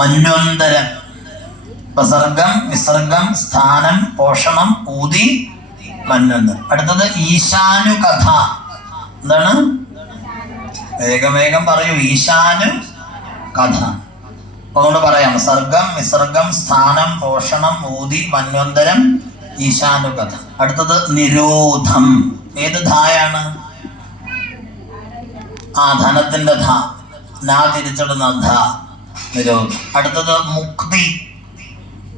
മന്വന്തരം, വിസർഗം, വിസർഗം, സ്ഥാനം, പോഷണം, ഊതി, മന്വന്തരം. അടുത്തത് ഈശാനു കഥ. എന്താണ്? വേഗം വേഗം പറയൂ. ഈശാനു കഥ. അതുകൊണ്ട് പറയാം: സർഗം, വിസർഗം, സ്ഥാനം, പോഷണം, ഊതി, മന്വന്തരം, ഈശാനു കഥ. അടുത്തത് നിരോധം. ഏത് ധായാണ്? ധനത്തിന്റെ ധ. നാ തിരിച്ചിടുന്ന ധ. നിരോധം. അടുത്തത് മുക്തി.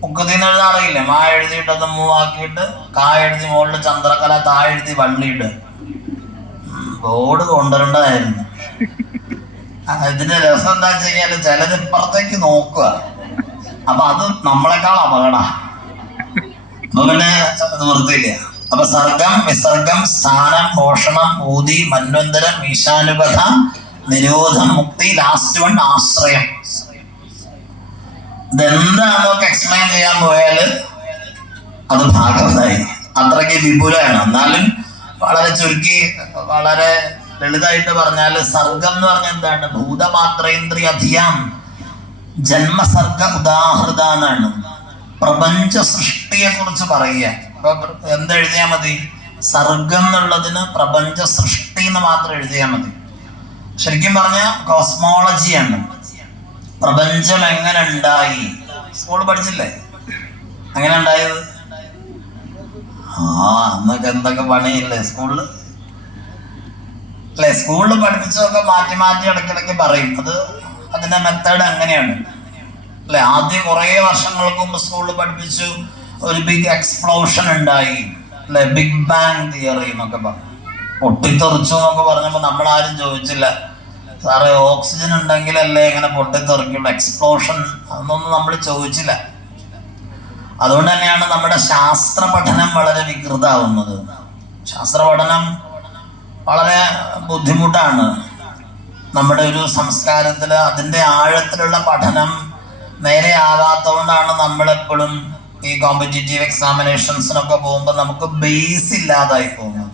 മുക്തി എന്ന് എഴുതാൻ അറിയില്ല. മാ എഴുതിയിട്ട് അത് മൂവാക്കിയിട്ട് കാ എഴുതി മുകളിൽ ചന്ദ്രകല, താ എഴുതി വള്ളിയിട്ട് ബോർഡ് കൊണ്ടുവരേണ്ടതായിരുന്നു. ഇതിന്റെ രസം എന്താ വെച്ച് കഴിഞ്ഞാല് ചിലത് ഇപ്പുറത്തേക്ക് നോക്കുക. അപ്പൊ അത് നമ്മളെക്കാൾ അപകട. അപ്പൊ പിന്നെ നിവൃത്തിയില്ല. അപ്പൊ സർഗം, വിസർഗം, സ്ഥാനം, പോഷണം, ഊതി, മന്വന്തരം, ഈശാനുകഥ, നിരോധം, മുക്തി. ലാസ്റ്റ് വൺ ആശ്രയം. ഇതെന്താണെന്നൊക്കെ എക്സ്പ്ലെയിൻ ചെയ്യാൻ പോയാല് അത് ഭാഗവതായി. അത്രയ്ക്ക് വിപുലമാണ്. എന്നാലും വളരെ ചുരുക്കി, വളരെ ലളിതായിട്ട് പറഞ്ഞാല് സർഗം എന്ന് പറഞ്ഞാൽ എന്താണ്? ഭൂതമാത്രേന്ദ്രിയധിയാം ജന്മസർഗ ഉദാഹൃത എന്നാണ്. പ്രപഞ്ച സൃഷ്ടിയെ കുറിച്ച് പറയുക. എന്തെഴുതിയാ മതി? സർഗം എന്നുള്ളതിന് പ്രപഞ്ച സൃഷ്ടി എന്ന് മാത്രം എഴുതിയാൽ മതി. ശരിക്കും പറഞ്ഞ കോസ്മോളജിയാണ്. പ്രപഞ്ചം എങ്ങനെ ഉണ്ടായി? സ്കൂളിൽ പഠിച്ചില്ലേ എങ്ങനെ ഉണ്ടായത്? അന്നൊക്കെ എന്തൊക്കെ പണിയില്ലേ സ്കൂളില് അല്ലെ? സ്കൂളിൽ പഠിപ്പിച്ചതൊക്കെ മാറ്റി മാറ്റി ഇടയ്ക്കിടയ്ക്ക് പറയും. അതിന്റെ മെത്തേഡ് അങ്ങനെയാണ് അല്ലെ? ആദ്യം കുറെ വർഷങ്ങൾക്ക് മുമ്പ് സ്കൂളിൽ പഠിപ്പിച്ചു ഒരു ബിഗ് എക്സ്പ്ലോഷൻ ഉണ്ടായി അല്ലെ? ബിഗ് ബാങ് തിയറി എന്നൊക്കെ പറഞ്ഞു. പൊട്ടിത്തെറിച്ചു എന്നൊക്കെ പറഞ്ഞപ്പോ നമ്മളാരും ചോദിച്ചില്ല, സാറേ ഓക്സിജൻ ഉണ്ടെങ്കിലല്ലേ ഇങ്ങനെ പൊട്ടിത്തെറിക്കുള്ളൂ, എക്സ്പ്ലോഷൻ അതൊന്നും നമ്മൾ ചോദിച്ചില്ല. അതുകൊണ്ട് തന്നെയാണ് നമ്മുടെ ശാസ്ത്ര പഠനം വളരെ വികൃതമാവുന്നത്. ശാസ്ത്ര പഠനം വളരെ ബുദ്ധിമുട്ടാണ്. നമ്മുടെ ഒരു സംസ്കാരത്തിൽ അതിൻ്റെ ആഴത്തിലുള്ള പഠനം നേരെ ആവാത്തതുകൊണ്ടാണ് നമ്മളെപ്പോഴും ഈ കോമ്പറ്റീറ്റീവ് എക്സാമിനേഷൻസിനൊക്കെ പോകുമ്പോൾ നമുക്ക് ബേസ് ഇല്ലാതായി പോകുന്നത്.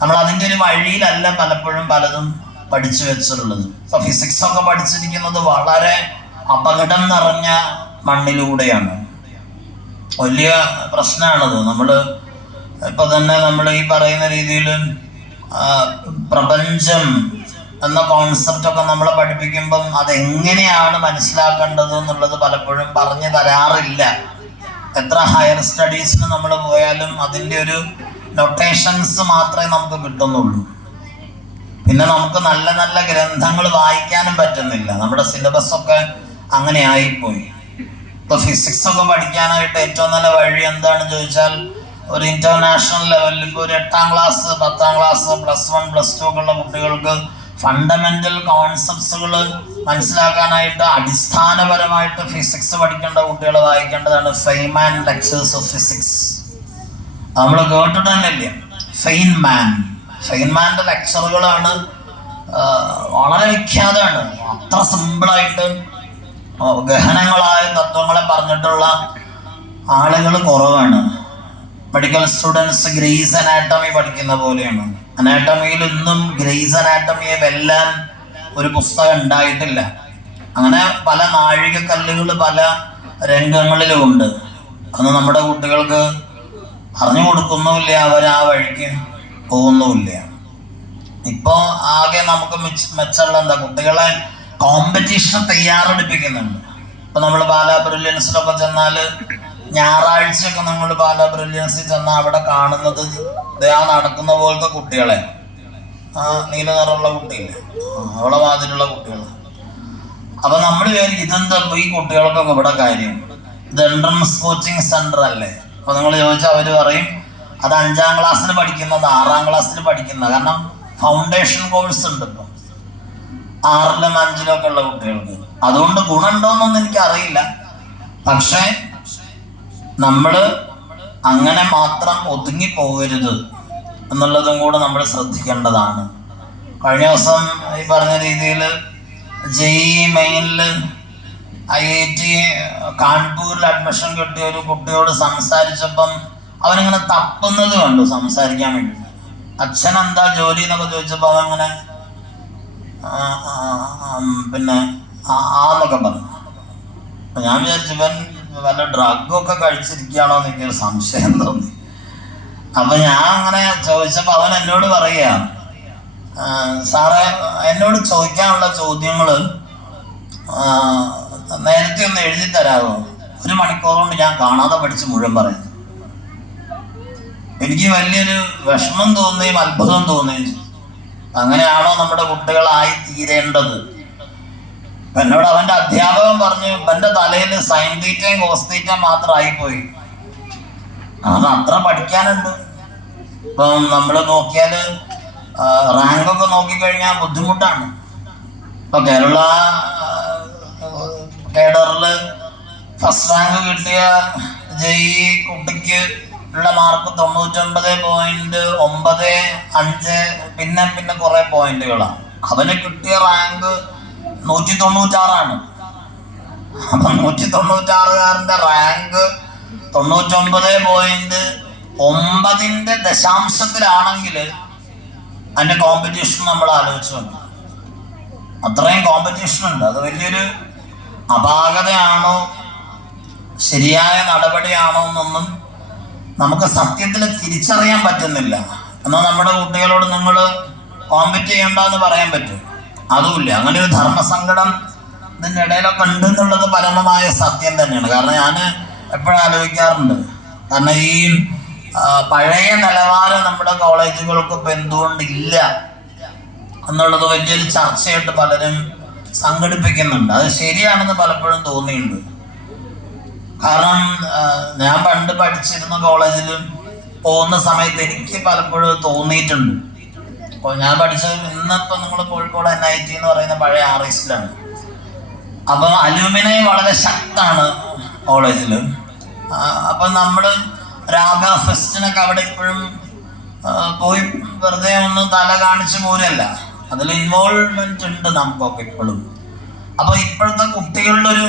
നമ്മൾ അതിൻ്റെ ഒരു വഴിയിലല്ല പലപ്പോഴും പലതും പഠിച്ചു വെച്ചിട്ടുള്ളത്. ഇപ്പൊ ഫിസിക്സ് ഒക്കെ പഠിച്ചിരിക്കുന്നത് വളരെ അപകടം നിറഞ്ഞ മണ്ണിലൂടെയാണ്. വലിയ പ്രശ്നമാണത്. ഇപ്പൊ തന്നെ നമ്മൾ ഈ പറയുന്ന രീതിയിൽ പ്രപഞ്ചം എന്ന കോൺസെപ്റ്റ് ഒക്കെ നമ്മൾ പഠിപ്പിക്കുമ്പം അതെങ്ങനെയാണ് മനസ്സിലാക്കേണ്ടത് എന്നുള്ളത് പലപ്പോഴും പറഞ്ഞു തരാറില്ല. എത്ര ഹയർ സ്റ്റഡീസിന് നമ്മൾ പോയാലും അതിൻ്റെ ഒരു നൊട്ടേഷൻസ് മാത്രമേ നമുക്ക് കിട്ടുന്നുള്ളൂ. പിന്നെ നമുക്ക് നല്ല നല്ല ഗ്രന്ഥങ്ങൾ വായിക്കാനും പറ്റുന്നില്ല. നമ്മുടെ സിലബസ് ഒക്കെ അങ്ങനെ ആയിപ്പോയി. ഇപ്പൊ ഫിസിക്സ് ഒക്കെ പഠിക്കാനായിട്ട് ഏറ്റവും നല്ല വഴി എന്താണെന്ന് ചോദിച്ചാൽ, ഒരു ഇന്റർനാഷണൽ ലെവലിൽ ഇപ്പോൾ ഒരു 8ാം ക്ലാസ് 10ാം ക്ലാസ് +1 +2 ഒക്കെ ഉള്ള കുട്ടികൾക്ക് ഫണ്ടമെന്റൽ കോൺസെപ്റ്റ്സുകൾ മനസ്സിലാക്കാനായിട്ട് അടിസ്ഥാനപരമായിട്ട് ഫിസിക്സ് പഠിക്കേണ്ട കുട്ടികൾ വായിക്കേണ്ടതാണ് ഫെയ്ൻമാൻ ലെക്ചേഴ്സ് ഓഫ് ഫിസിക്സ്. നമ്മൾ കേട്ടിട്ട് തന്നെ ഇല്ല. ഫെയ്ൻമാന്റെ ലെക്ചറുകളാണ് വളരെ വിഖ്യാതമാണ്. അത്ര സിമ്പിളായിട്ട് ഗഹനങ്ങളായ തത്വങ്ങളെ പറഞ്ഞിട്ടുള്ള ആളുകൾ കുറവാണ്. മെഡിക്കൽ സ്റ്റുഡൻസ് ഗ്രെയ്സ് അനാറ്റമി പഠിക്കുന്ന പോലെയാണ്. അനാറ്റമിയിൽ ഇന്നും ഗ്രെയ്സ് അനാറ്റമിയെ വെല്ലാൻ ഒരു പുസ്തകം ഉണ്ടായിട്ടില്ല. അങ്ങനെ പല നാഴികക്കല്ലുകൾ പല രംഗങ്ങളിലും ഉണ്ട്. അത് നമ്മുടെ കുട്ടികൾക്ക് പറഞ്ഞു കൊടുക്കുന്നുമില്ല, അവർ ആ വഴിക്ക് പോകുന്നുമില്ല. ഇപ്പോ ആകെ നമുക്ക് മെച്ചമുള്ള എന്താ? കുട്ടികളെ കോമ്പറ്റീഷൻ തയ്യാറെടുപ്പിക്കുന്നുണ്ട്. ഇപ്പൊ നമ്മൾ പാലാ ബ്രില്യൻസിലൊക്കെ ചെന്നാല്, ഞായറാഴ്ചയൊക്കെ നമ്മൾ പാലാ ബ്രില്യൻസിൽ ചെന്നാൽ അവിടെ കാണുന്നത് നടക്കുന്ന പോലത്തെ കുട്ടികളെ, നീല നിറമുള്ള കുട്ടിയില്ലേ, അവളെ മാതിരിയുള്ള കുട്ടികൾ. അപ്പൊ നമ്മൾ വിചാരിക്കും ഇതെന്താ ഈ കുട്ടികൾക്കൊക്കെ ഇവിടെ കാര്യം? ഇത് എൻട്രൻസ് കോച്ചിങ് സെന്റർ അല്ലേ? അപ്പൊ നിങ്ങൾ ചോദിച്ചാൽ അവര് പറയും അത് 5ാം ക്ലാസ്സിൽ പഠിക്കുന്നത് 6ാം ക്ലാസ്സിൽ പഠിക്കുന്ന. കാരണം ഫൗണ്ടേഷൻ കോഴ്സ് ഉണ്ട് ഇപ്പം 6ലും 5ലും ഒക്കെ ഉള്ള കുട്ടികൾക്ക്. അതുകൊണ്ട് ഗുണമുണ്ടോന്നൊന്നും എനിക്ക് അറിയില്ല. പക്ഷെ നമ്മള് അങ്ങനെ മാത്രം ഒതുങ്ങി പോകരുത് എന്നുള്ളതും കൂടെ നമ്മൾ ശ്രദ്ധിക്കേണ്ടതാണ്. കഴിഞ്ഞ ദിവസം ഈ പറഞ്ഞ രീതിയിൽ JEE മെയിനില് IIT കാൺപൂരിൽ അഡ്മിഷൻ കിട്ടിയ ഒരു കുട്ടിയോട് സംസാരിച്ചപ്പം അവനിങ്ങനെ തപ്പുന്നത് കണ്ടു സംസാരിക്കാൻ വേണ്ടി. അച്ഛൻ എന്താ ജോലി എന്നൊക്കെ ചോദിച്ചപ്പോൾ അവങ്ങനെ പിന്നെ ആന്നൊക്കെ പറഞ്ഞു. അപ്പം ഞാൻ വിചാരിച്ചു ഇവൻ വല്ല ഡ്രഗൊക്കെ കഴിച്ചിരിക്കുകയാണോ എന്ന് എനിക്കൊരു സംശയം തോന്നി. അപ്പം ഞാൻ അങ്ങനെ ചോദിച്ചപ്പോൾ അവൻ എന്നോട് പറയുക, സാറേ എന്നോട് ചോദിക്കാനുള്ള ചോദ്യങ്ങൾ നേരത്തെ ഒന്ന് എഴുതി തരാമോ? 1 മണിക്കൂർ കൊണ്ട് ഞാൻ കാണാതെ പഠിച്ച് മുഴുവൻ പറയുന്നു. എനിക്ക് വലിയൊരു വിഷമം തോന്നുകയും അത്ഭുതം തോന്നുകയും ചെയ്തു. അങ്ങനെയാണോ നമ്മുടെ കുട്ടികളായി തീരേണ്ടത്? എന്നോട് അവന്റെ അധ്യാപകൻ പറഞ്ഞു, ഇവന്റെ തലയിൽ സൈൻ തീറ്റയും കോസ് തീറ്റയും മാത്രമായിപ്പോയി, അത് അത്ര പഠിക്കാനുണ്ട്. ഇപ്പം നമ്മൾ നോക്കിയാൽ റാങ്കൊക്കെ നോക്കിക്കഴിഞ്ഞാൽ ബുദ്ധിമുട്ടാണ്. ഇപ്പൊ കേരള കേഡറിൽ ഫസ്റ്റ് റാങ്ക് കിട്ടിയ ജയി കുട്ടിക്ക് ഉള്ള മാർക്ക് 99.95, പിന്നെ കുറെ പോയിന്റുകളാണ്. അവന് കിട്ടിയ റാങ്ക് 196. അപ്പൊ 196കാരന്റെ റാങ്ക് 99.9 ദശാംശത്തിലാണെങ്കിൽ അതിന്റെ കോമ്പറ്റീഷൻ നമ്മൾ ആലോചിച്ചുണ്ട്. അത്രയും കോമ്പറ്റീഷൻ ഉണ്ട്. അത് വലിയൊരു അപാകതയാണോ ശരിയായ നടപടിയാണോ എന്നൊന്നും നമുക്ക് സത്യത്തിൽ തിരിച്ചറിയാൻ പറ്റുന്നില്ല. എന്നാൽ നമ്മുടെ കുട്ടികളോട് നിങ്ങൾ കോമ്പറ്റ് ചെയ്യണ്ടെന്ന് പറയാൻ പറ്റും? അതുമില്ല. അങ്ങനെ ഒരു ധർമ്മസങ്കടം ഇതിൻ്റെ ഇടയിലൊക്കെ ഉണ്ട് എന്നുള്ളത് പരമമായ സത്യം തന്നെയാണ്. കാരണം ഞാൻ എപ്പോഴും ആലോചിക്കാറുണ്ട്, കാരണം ഈ പഴയ നിലവാരം നമ്മുടെ കോളേജുകൾക്ക് ഇപ്പം എന്തുകൊണ്ടില്ല എന്നുള്ളത് വലിയൊരു ചർച്ചയായിട്ട് പലരും സംഘടിപ്പിക്കുന്നുണ്ട്. അത് ശരിയാണെന്ന് പലപ്പോഴും തോന്നിയിട്ടുണ്ട്. കാരണം ഞാൻ പണ്ട് പഠിച്ചിരുന്ന കോളേജിൽ പോകുന്ന സമയത്ത് എനിക്ക് പലപ്പോഴും തോന്നിയിട്ടുണ്ട്. അപ്പോൾ ഞാൻ പഠിച്ചത് ഇന്നിപ്പോൾ നിങ്ങൾ കോഴിക്കോട് NIT എന്ന് പറയുന്ന പഴയ RISലാണ്. അപ്പം അലൂമിനൈ വളരെ ശക്തമാണ് കോളേജിൽ. അപ്പം നമ്മൾ രാഗ ഫെസ്റ്റിനൊക്കെ അവിടെ ഇപ്പോഴും പോയി വെറുതെ ഒന്ന് തല കാണിച്ച് പോരല്ല, അതിൽ ഇൻവോൾവ്മെന്റ് ഉണ്ട് നമുക്കൊക്കെ ഇപ്പോഴും. അപ്പൊ ഇപ്പോഴത്തെ കുട്ടികളുടെ ഒരു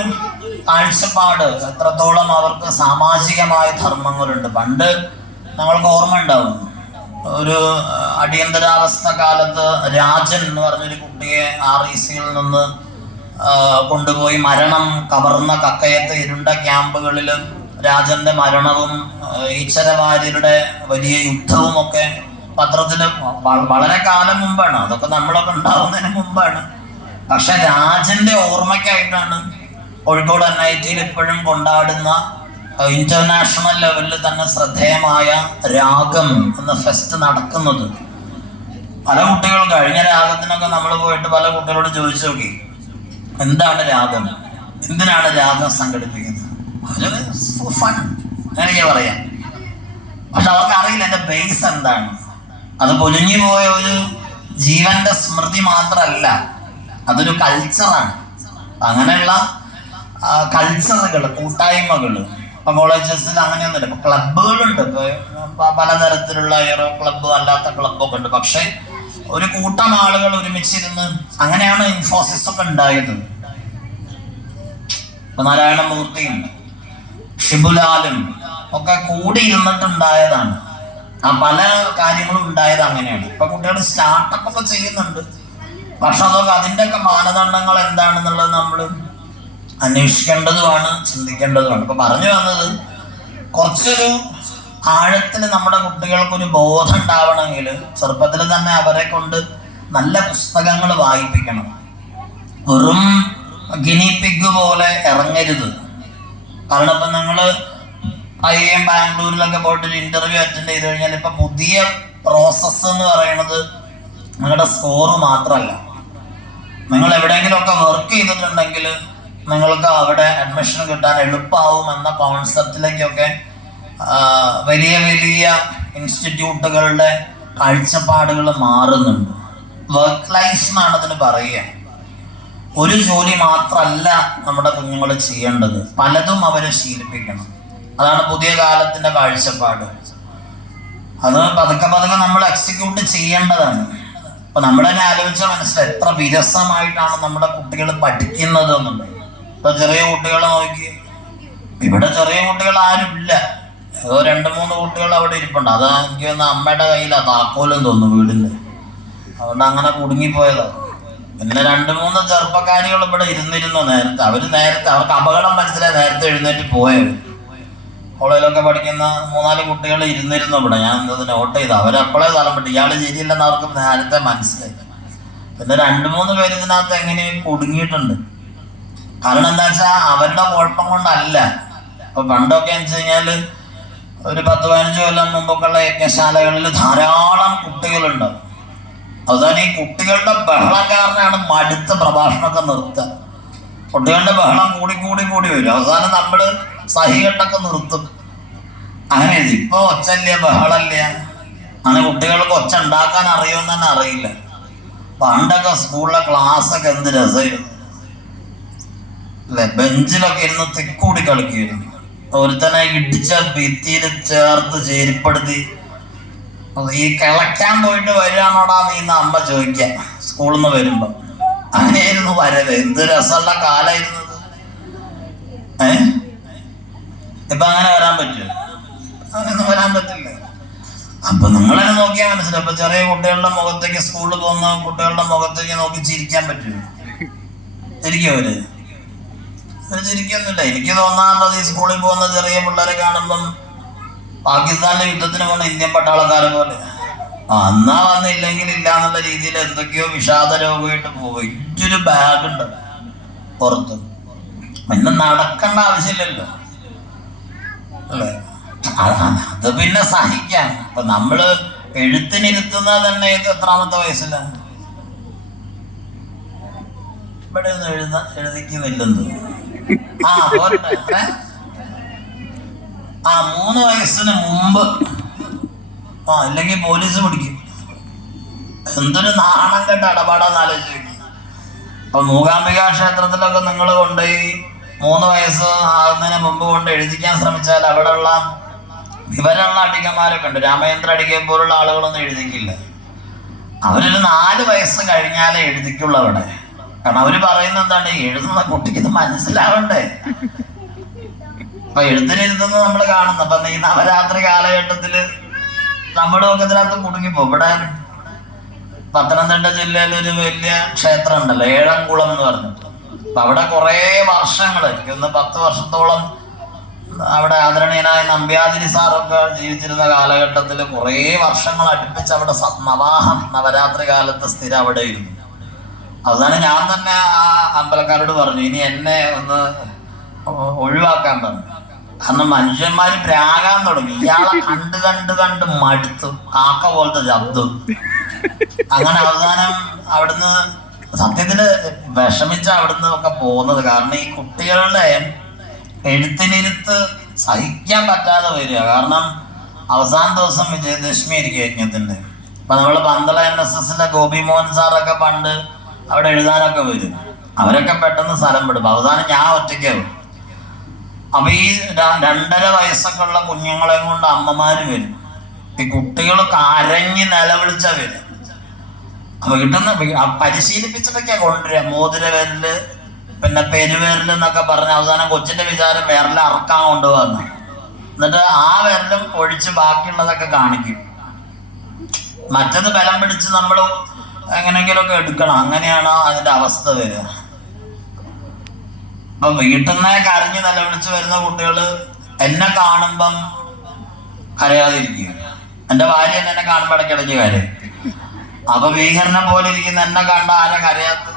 കാഴ്ചപ്പാട് എത്രത്തോളം അവർക്ക് സാമാജികമായ ധർമ്മങ്ങളുണ്ട്. പണ്ട് നമ്മൾക്ക് ഓർമ്മ ഉണ്ടാവും, ഒരു അടിയന്തരാവസ്ഥ കാലത്ത് രാജൻ എന്ന് പറഞ്ഞൊരു കുട്ടിയെ RECയിൽ നിന്ന് കൊണ്ടുപോയി മരണം കവർന്ന കക്കയത്ത് ഇരുണ്ട ക്യാമ്പുകളിൽ രാജന്റെ മരണവും ഈശ്വരവാര്യരുടെ വലിയ യുദ്ധവും ഒക്കെ പത്രത്തിൽ വളരെ കാലം മുമ്പാണ്. അതൊക്കെ നമ്മളൊക്കെ ഉണ്ടാവുന്നതിന് മുമ്പാണ്. പക്ഷെ രാജന്റെ ഓർമ്മയ്ക്കായിട്ടാണ് കോഴിക്കോട് NITയിൽ ഇപ്പോഴും കൊണ്ടാടുന്ന ഇന്റർനാഷണൽ ലെവലിൽ തന്നെ ശ്രദ്ധേയമായ രാഗം എന്ന ഫെസ്റ്റ് നടക്കുന്നത്. പല കുട്ടികളും കഴിഞ്ഞ രാഗത്തിനൊക്കെ നമ്മൾ പോയിട്ട് പല കുട്ടികളോട് ചോദിച്ചു നോക്കി, എന്താണ് രാഗം, എന്തിനാണ് രാഗം സംഘടിപ്പിക്കുന്നത്? അങ്ങനെയൊക്കെ പറയാം. പക്ഷെ അവർക്ക് അറിയില്ല എൻ്റെ ബേസ് എന്താണ്. അത് പൊലിഞ്ഞു പോയ ഒരു ജീവന്റെ സ്മൃതി മാത്രമല്ല, അതൊരു കൾച്ചറാണ്. അങ്ങനെയുള്ള കൾച്ചറുകൾ, കൂട്ടായ്മകൾ ഇപ്പൊ കോളേജസിൽ അങ്ങനെയൊന്നുമില്ല. ഇപ്പൊ ക്ലബുകളുണ്ട്, ഇപ്പൊ പലതരത്തിലുള്ള എയറോ ക്ലബ്ബ് അല്ലാത്ത ക്ലബ്ബൊക്കെ ഉണ്ട്. പക്ഷെ ഒരു കൂട്ടം ആളുകൾ ഒരുമിച്ചിരുന്ന്, അങ്ങനെയാണ് ഇൻഫോസിസ് ഒക്കെ ഉണ്ടായത്. ഇപ്പൊ നാരായണമൂർത്തിയും ഷിബുലാലും ഒക്കെ കൂടി ഇരുന്നിട്ടുണ്ടായതാണ്. ആ പല കാര്യങ്ങളും ഉണ്ടായത് അങ്ങനെയാണ്. ഇപ്പൊ കുട്ടികൾ സ്റ്റാർട്ടപ്പ് ഒക്കെ ചെയ്യുന്നുണ്ട്. പക്ഷെ അതൊക്കെ അതിൻ്റെയൊക്കെ മാനദണ്ഡങ്ങൾ എന്താണെന്നുള്ളത് നമ്മൾ അന്വേഷിക്കേണ്ടതുമാണ്, ചിന്തിക്കേണ്ടതുമാണ്. ഇപ്പൊ പറഞ്ഞു വന്നത്, കുറച്ചൊരു ആഴത്തിൽ നമ്മുടെ കുട്ടികൾക്കൊരു ബോധം ഉണ്ടാവണമെങ്കിൽ ചെറുപ്പത്തിൽ തന്നെ അവരെ കൊണ്ട് നല്ല പുസ്തകങ്ങൾ വായിപ്പിക്കണം. വെറും ഗിനിപിഗ് പോലെ ഇറങ്ങരുത്. കാരണം ഇപ്പം നിങ്ങൾ IIM ബാംഗ്ലൂരിലൊക്കെ പോയിട്ടൊരു ഇന്റർവ്യൂ അറ്റൻഡ് ചെയ്ത് കഴിഞ്ഞാൽ ഇപ്പം പുതിയ പ്രോസസ്സ് എന്ന് പറയുന്നത് നിങ്ങളുടെ സ്കോറ് മാത്രമല്ല. നിങ്ങൾ എവിടെയെങ്കിലുമൊക്കെ വർക്ക് ചെയ്തിട്ടുണ്ടെങ്കിൽ നിങ്ങൾക്ക് അവിടെ അഡ്മിഷൻ കിട്ടാൻ എളുപ്പമാവും എന്ന കോൺസെപ്റ്റിലേക്കൊക്കെ വലിയ വലിയ ഇൻസ്റ്റിറ്റ്യൂട്ടുകളുടെ കാഴ്ചപ്പാടുകൾ മാറുന്നുണ്ട്. വർക്ക് ലൈഫ് എന്നാണ് അതിന് പറയുക. ഒരു ജോലി മാത്രമല്ല നമ്മുടെ കുഞ്ഞുങ്ങൾ ചെയ്യേണ്ടത്, പലതും അവരെ ശീലിപ്പിക്കണം. അതാണ് പുതിയ കാലത്തിന്റെ കാഴ്ചപ്പാട്. അത് പതുക്കെ പതുക്കെ നമ്മൾ എക്സിക്യൂട്ട് ചെയ്യേണ്ടതാണ്. അപ്പൊ നമ്മൾ തന്നെ ആലോചിച്ചാൽ മനസ്സിലായി എത്ര വിരസമായിട്ടാണ് നമ്മുടെ കുട്ടികൾ പഠിക്കുന്നത് എന്നുള്ളത്. ഇപ്പൊ ചെറിയ കുട്ടികളെ നോക്കി, ഇവിടെ ചെറിയ കുട്ടികൾ ആരുമില്ല, ഏതോ 2-3 കുട്ടികൾ അവിടെ ഇരിപ്പുണ്ട്. അത് എനിക്ക് തോന്നുന്നു അമ്മയുടെ കയ്യിലാണ് താക്കോലും തോന്നുന്നു വീടിന്റെ, അതുകൊണ്ട് അങ്ങനെ കുടുങ്ങിപ്പോയതാണ്. പിന്നെ 2-3 ചെറുപ്പക്കാരികൾ ഇവിടെ ഇരുന്നിരുന്നു. നേരത്തെ അവർക്ക് അപകടം മനസ്സിലായി നേരത്തെ എഴുന്നേറ്റ് പോയത്. കോളേജിലൊക്കെ പഠിക്കുന്ന 3-4 കുട്ടികൾ ഇരുന്നിരുന്നു ഇവിടെ. ഞാൻ എന്തത് നോട്ട് ചെയ്തു. അവരപ്പോഴേ സ്ഥലം പെട്ടു. ഇയാൾ ശരിയില്ലെന്ന് അവർക്ക് നേരത്തെ മനസ്സിലായി. പിന്നെ 2-3 പേര് ഇതിനകത്ത് എങ്ങനെയും കുടുങ്ങിയിട്ടുണ്ട്. കാരണം എന്താ വെച്ചാൽ അവരുടെ കുഴപ്പം കൊണ്ടല്ല. ഇപ്പൊ പണ്ടൊക്കെ എന്ന് വെച്ച് കഴിഞ്ഞാല് ഒരു 10-15 കൊല്ലം മുമ്പൊക്കെയുള്ള യജ്ഞശാലകളിൽ ധാരാളം കുട്ടികളുണ്ടാവും. അവസാനം ഈ കുട്ടികളുടെ ബഹളം കാരണമാണ് മടുത്ത പ്രഭാഷണമൊക്കെ നിർത്തുക. കുട്ടികളുടെ ബഹളം കൂടി വരും. അവസാനം നമ്മള് സഹികെട്ടൊക്കെ നിർത്തും. അങ്ങനെ ഇപ്പൊ ഒച്ചല്ല, ബഹളല്ല. അങ്ങനെ കുട്ടികൾക്ക് ഒച്ച ഉണ്ടാക്കാൻ അറിയുമെന്ന് തന്നെ അറിയില്ല. പണ്ടൊക്കെ സ്കൂളിലെ ക്ലാസ്സൊക്കെ എന്ത് രസമായിരുന്നു അല്ലെ. ബെഞ്ചിലൊക്കെ ഇരുന്ന് തിക്കൂടി കളിക്കുമായിരുന്നു. ഒരുത്തനെ ഇടിച്ച ഭിത്തിയിൽ ചേർത്ത് ചേരിപ്പെടുത്തി ഈ കിളയ്ക്കാൻ പോയിട്ട് വരികയാണോടാ നീന്ന് അമ്മ ചോദിക്കാൻ സ്കൂളിൽ നിന്ന് വരുമ്പോ. അങ്ങനെയായിരുന്നു വരവ്. എന്ത് രസമുള്ള കാലായിരുന്നത്. ഇപ്പൊ അങ്ങനെ വരാൻ പറ്റുമോ? അങ്ങനെയൊന്നും വരാൻ പറ്റില്ല. അപ്പൊ നിങ്ങളെന്നെ നോക്കിയാൽ മനസ്സിലാവും. ഇപ്പൊ ചെറിയ കുട്ടികളുടെ മുഖത്തേക്ക്, സ്കൂളിൽ പോകുന്ന കുട്ടികളുടെ മുഖത്തേക്ക് നോക്കി ചിരിക്കാൻ പറ്റുമോ? ചിരിക്കും അവര് ചിരിക്കൊന്നുമില്ല. എനിക്ക് തോന്നാറുള്ളത് ഈ സ്കൂളിൽ പോകുന്ന ചെറിയ പിള്ളേരെ കാണുമ്പം പാകിസ്ഥാനിലെ യുദ്ധത്തിന് പോകുന്ന ഇന്ത്യൻ പട്ടാളക്കാരെ പോലെ. അന്നാ വന്നില്ലെങ്കിൽ ഇല്ല എന്നുള്ള രീതിയിൽ എന്തൊക്കെയോ വിഷാദ രോഗമായിട്ട് പോകും. ഇഞ്ചൊരു ബാഗ് ഉണ്ട് പുറത്ത്. പിന്നെ നടക്കേണ്ട ആവശ്യമില്ലല്ലോ അല്ലേ. അത് പിന്നെ സഹിക്കാം. ഇപ്പൊ നമ്മള് എഴുത്തിനിരുത്തുന്നത് തന്നെ ഇത് എത്രാമത്തെ വയസ്സിലാണ്? ഇവിടെ ഒന്നും എഴുതിക്കുന്നില്ലെന്ന്. പോരട്ടെ. 3 വയസ്സിന് മുമ്പ് ഇല്ലെങ്കിൽ പോലീസ് പിടിക്കും. എന്തൊരു നാണം കെട്ട ഇടപാടാന്ന് ആലോചിക്കും. ഇപ്പൊ മൂകാംബിക ക്ഷേത്രത്തിലൊക്കെ നിങ്ങൾ കൊണ്ടുപോയി 3 വയസ്സ് ആകുന്നതിന് മുമ്പ് കൊണ്ട് എഴുതിക്കാൻ ശ്രമിച്ചാൽ അവിടെയുള്ള വിവരമുള്ള അടികന്മാരൊക്കെ ഉണ്ട്. രാമചന്ദ്ര അടികയെ പോലുള്ള ആളുകളൊന്നും എഴുതിക്കില്ല. അവരൊരു 4 വയസ്സ് കഴിഞ്ഞാലേ എഴുതിക്കുള്ളൂ അവിടെ. കാരണം അവര് പറയുന്നത് എന്താണ്, എഴുതുന്ന കുട്ടിക്ക് ഇത് മനസ്സിലാവണ്ടേ. അപ്പൊ എഴുത്തിനിരുത്തുന്നത് നമ്മൾ കാണുന്നു. അപ്പൊ ഈ നവരാത്രി കാലഘട്ടത്തില് നമ്മുടെ ഒക്കെ ഇതിനകത്ത് കുടുങ്ങിപ്പോ. ഇവിടെ പത്തനംതിട്ട ജില്ലയിൽ ഒരു വലിയ ക്ഷേത്രം ഉണ്ടല്ലോ, ഏഴംകുളം എന്ന് പറഞ്ഞിട്ട്. അപ്പൊ അവിടെ കുറെ വർഷങ്ങൾ, ഒന്ന് 10 വർഷത്തോളം അവിടെ ആദരണീയനായ നമ്പ്യാതിരി സാറൊക്കെ ജീവിച്ചിരുന്ന കാലഘട്ടത്തിൽ കുറെ വർഷങ്ങൾ അടുപ്പിച്ച് അവിടെ നവാഹം, നവരാത്രി കാലത്ത് സ്ഥിരം അവിടെ ഇരുന്നു. അതാണ് ഞാൻ തന്നെ ആ അമ്പലക്കാരോട് പറഞ്ഞു, ഇനി എന്നെ ഒന്ന് ഒഴിവാക്കാൻ പറഞ്ഞു. കാരണം മനുഷ്യന്മാര് പ്രാകാൻ തുടങ്ങി. ഇയാളെ കണ്ട് മടുത്തു. കാക്ക പോലത്തെ ശബ്ദം. അങ്ങനെ അവസാനം അവിടുന്ന് സത്യത്തില് വിഷമിച്ച അവിടുന്ന് ഒക്കെ പോകുന്നത്. കാരണം ഈ കുട്ടികളുടെ എഴുത്തിനിരുത്ത് സഹിക്കാൻ പറ്റാതെ വരിക. കാരണം അവസാന ദിവസം വിജയദശമി ആയിരിക്കും യജ്ഞത്തിന്റെ. അപ്പൊ നമ്മള് പന്തള NSSന്റെ ഗോപി മോഹൻ സാറൊക്കെ പണ്ട് അവിടെ എഴുതാനൊക്കെ വരും. അവരൊക്കെ പെട്ടെന്ന് സ്ഥലം വിടും. അവസാനം ഞാൻ ഒറ്റയ്ക്കാവും. അപ്പൊ ഈ 2.5 വയസ്സൊക്കെ ഉള്ള കുഞ്ഞുങ്ങളെ കൊണ്ട് അമ്മമാര് വരും. ഈ കുട്ടികൾ കരഞ്ഞ് നിലവിളിച്ച വരും. അപ്പൊ കിട്ടുന്ന പരിശീലിപ്പിച്ചിട്ടൊക്കെയാ കൊണ്ടുവരിക. മോതിര വിരല്, പിന്നെ പെരുവിരല് എന്നൊക്കെ പറഞ്ഞ അവസാനം കൊച്ചിന്റെ വിചാരം വിരല് അറക്കാൻ കൊണ്ടുപോകുന്ന. എന്നിട്ട് ആ വിരലും ഒഴിച്ച് ബാക്കിയുള്ളതൊക്കെ കാണിക്കും. മറ്റത് ബലം പിടിച്ച് നമ്മൾ എങ്ങനെയെങ്കിലുമൊക്കെ എടുക്കണം. അങ്ങനെയാണ് അതിന്റെ അവസ്ഥ വരിക. അപ്പൊ വീട്ടിൽ നിന്നേ കരഞ്ഞ് നിലവിളിച്ച് വരുന്ന കുട്ടികള് എന്നെ കാണുമ്പം കരയാതിരിക്കുക. എന്റെ ഭാര്യ എന്നെ കാണുമ്പോൾ ഇടയ്ക്കിടയ്ക്ക് കരയും. അപ്പൊ ഭീകരനെ പോലെ ഇരിക്കുന്ന എന്നെ കണ്ട ആരെ കരയാത്ത.